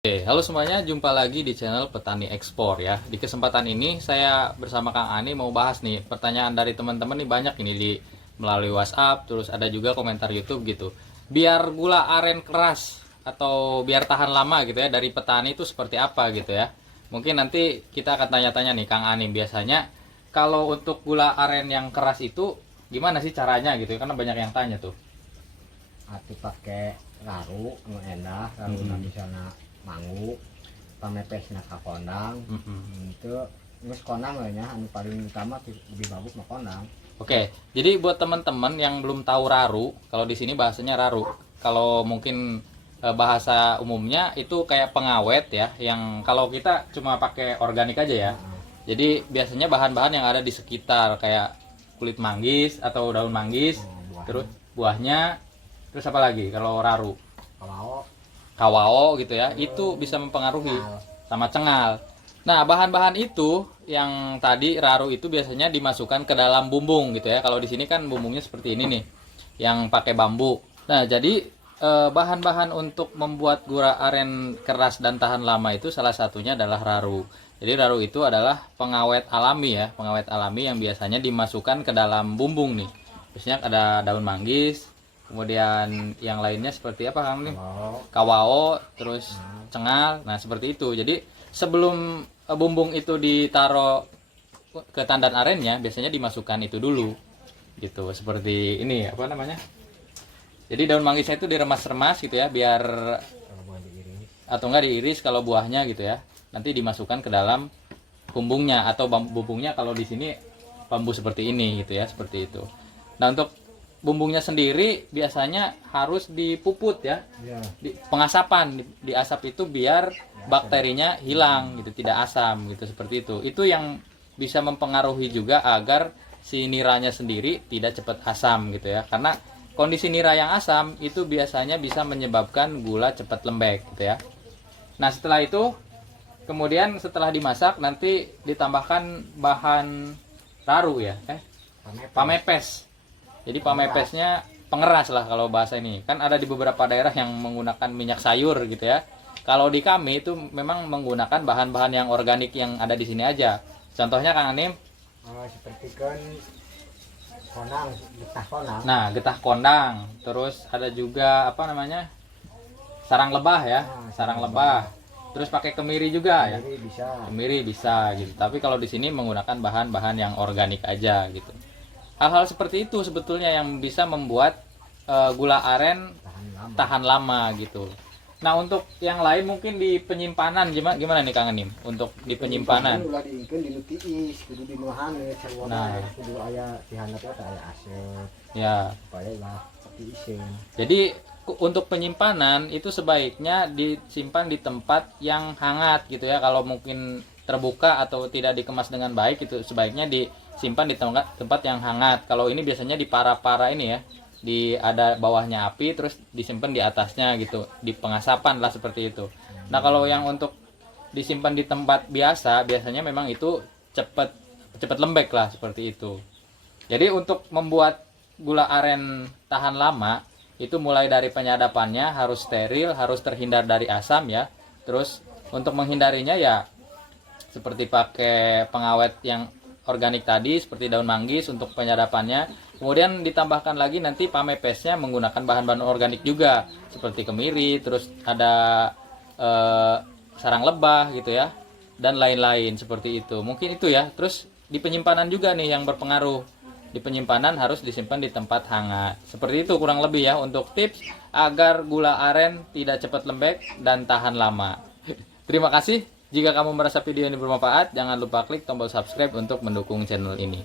Oke, halo semuanya, jumpa lagi di channel Petani Ekspor ya. Di kesempatan ini saya bersama Kang Ani mau bahas nih pertanyaan dari teman-teman nih, banyak ini melalui WhatsApp, terus ada juga komentar YouTube gitu. Biar gula aren keras atau biar tahan lama gitu ya dari petani itu seperti apa gitu ya. Mungkin nanti kita akan tanya-tanya nih Kang Ani, biasanya kalau untuk gula aren yang keras itu gimana sih caranya gitu ya, karena banyak yang tanya tuh. Ati pakai laru anu endah laru di sana mangu pamepes ka kondang itu geus kondang we nya anu paling utama lebih bagus mah kondang. Oke, jadi buat teman-teman yang belum tahu raru, kalau di sini bahasanya raru. Kalau mungkin bahasa umumnya itu kayak pengawet ya, yang kalau kita cuma pakai organik aja ya. Jadi biasanya bahan-bahan yang ada di sekitar kayak kulit manggis atau daun manggis, terus buahnya, terus apa lagi kalau raru? Kalau Kawao gitu ya, itu bisa mempengaruhi sama cengal. Nah, bahan-bahan itu yang tadi raru itu biasanya dimasukkan ke dalam bumbung gitu ya. Kalau di sini kan bumbungnya seperti ini nih, yang pakai bambu. Nah, jadi bahan-bahan untuk membuat gula aren keras dan tahan lama itu salah satunya adalah raru. Jadi raru itu adalah pengawet alami ya, pengawet alami yang biasanya dimasukkan ke dalam bumbung nih. Biasanya ada daun manggis, kemudian yang lainnya seperti apa Kang nih? Kawao, terus cengal. Nah, seperti itu. Jadi sebelum bumbung itu ditaruh ke tandan arennya, biasanya dimasukkan itu dulu. Gitu. Seperti ini apa namanya? Jadi daun manggisnya itu diremas-remas gitu ya, biar kalau buah diiris atau enggak diiris kalau buahnya gitu ya. Nanti dimasukkan ke dalam bumbungnya atau bumbungnya kalau di sini bambu seperti ini gitu ya, seperti itu. Nah, untuk bumbungnya sendiri biasanya harus dipuput ya, di pengasapan, diasap itu biar bakterinya hilang gitu, tidak asam gitu, seperti itu yang bisa mempengaruhi juga agar si niranya sendiri tidak cepat asam gitu ya, karena kondisi nira yang asam itu biasanya bisa menyebabkan gula cepat lembek gitu ya. Nah, setelah itu kemudian setelah dimasak nanti ditambahkan bahan raru ya, pamepes. Jadi pamepesnya pengeras lah kalau bahasa ini. Kan ada di beberapa daerah yang menggunakan minyak sayur gitu ya. Kalau di kami itu memang menggunakan bahan-bahan yang organik yang ada di sini aja. Contohnya Kang Anim, seperti kan kondang getah kondang. nah getah kondang, terus ada juga apa namanya? Sarang lebah ya, sarang lebah. Terus pakai kemiri juga ya. Kemiri bisa gitu. Tapi kalau di sini menggunakan bahan-bahan yang organik aja gitu. Hal-hal seperti itu sebetulnya yang bisa membuat gula aren tahan lama gitu. Nah, untuk yang lain mungkin di penyimpanan gimana nih Kang Anim? Untuk di penyimpanan. Ulah diingkeun dinu tiis, kudu dinu haneut sarwana kudu aya di handap eta aya aset. Ya. Supaya lah tiiseun. Jadi untuk penyimpanan itu sebaiknya disimpan di tempat yang hangat gitu ya. Kalau mungkin terbuka atau tidak dikemas dengan baik itu sebaiknya disimpan di tempat yang hangat. Kalau ini biasanya di para-para ini ya, di ada bawahnya api terus disimpan di atasnya gitu, di pengasapan lah seperti itu. Nah, kalau yang untuk disimpan di tempat biasa biasanya memang itu cepat lembek lah seperti itu. Jadi untuk membuat gula aren tahan lama itu mulai dari penyadapannya harus steril, harus terhindar dari asam ya. Terus untuk menghindarinya ya seperti pakai pengawet yang organik tadi seperti daun manggis untuk penyadapannya. Kemudian ditambahkan lagi nanti pamepesnya menggunakan bahan-bahan organik juga seperti kemiri, terus ada sarang lebah gitu ya, dan lain-lain seperti itu. Mungkin itu ya. Terus di penyimpanan juga nih yang berpengaruh. Di penyimpanan harus disimpan di tempat hangat. Seperti itu kurang lebih ya untuk tips agar gula aren tidak cepat lembek dan tahan lama. Terima kasih. Jika kamu merasa video ini bermanfaat, jangan lupa klik tombol subscribe untuk mendukung channel ini.